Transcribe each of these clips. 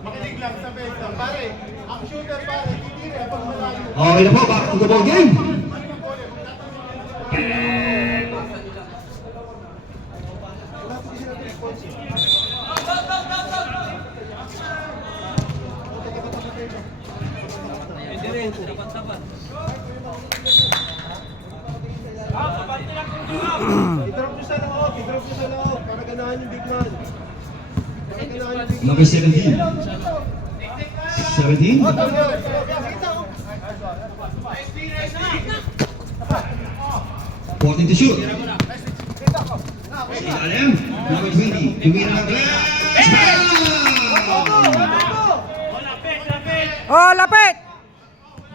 Makinig sa besa. Pare, ang shooter pare, malayo. Okay na po, back to the ball game. I-drop Ganahan yung big man. Number 17. 17. Fourteen to shoot. Ilalim. Number 20. Tumira ng! Oh, lapit!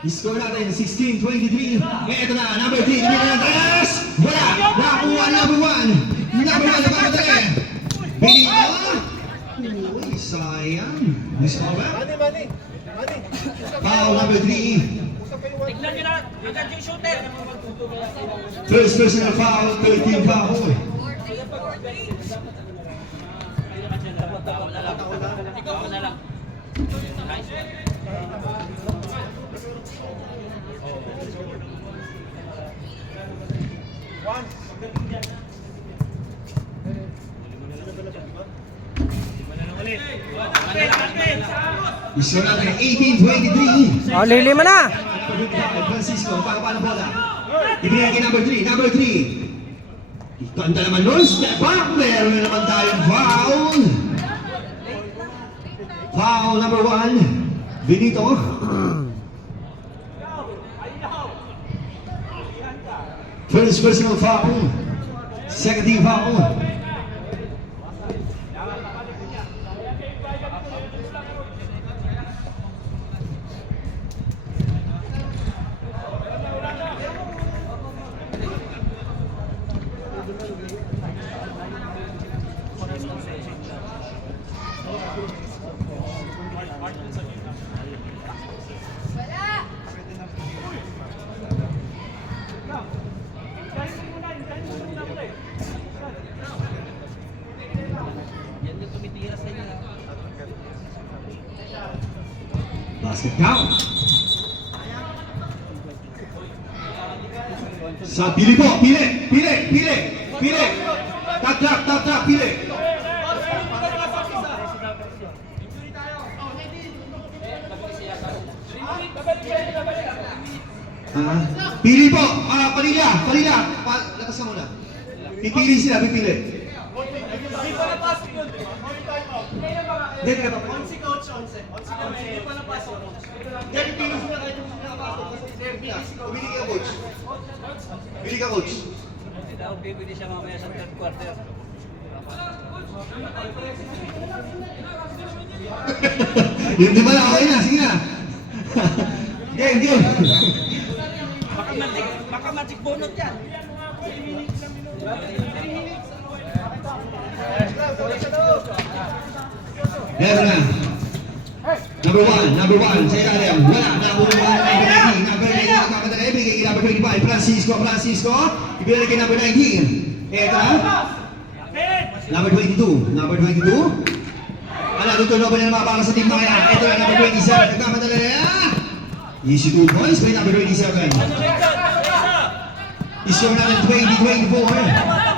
Score natin 16-23. Ito na, number 3. Tumira ng glass. Wala. Nakuha number 1. Number 1 na papadali. Binita. Uy, sayang. Miss back. Mani, mani. Mani. Foul number 3. Usap kayo one. Tignan nyo agad yung shooter. First personal foul, 13 foul. Ikaw na lang. Score natin 18-23. Oh, lili mo na. Francisco, para pa bola. Ibigay kay number 3, number 3. Ikanta naman nun, step back. Meron na naman tayong foul. Foul number 1. Benito. First personal foul. Second team foul. Basket count. Sa pili po, pili, pili, pili, pili. Tap, tap, tap, tap, pili. Ah, pili po, ah, palila, palila. Pa, lakas ka muna. Pipili sila, pipili. Hindi, hindi ka pa. Hindi, pipili sila kahit yung nakapasok. Kasi Pili ka, coach. Pili ka, coach. Daw, bibili siya mamaya sa third quarter. Yun di ba na? Okay na, sige na. Game, game. Baka magic, baka magic bonus yan. Meron na. Number one, number one, sa ilalim. Wala, number one, number 19. Number 19, nagkamadala. Ibigay kay number 25, Francisco, Francisco. Ibigay kay number 19. Eto na. Number 22, number 22. Ano, dito na ba nila para sa team na kaya? Ito na, number 27. Nagkamadala na. Easy two points by number 27. Isyo natin 20-24.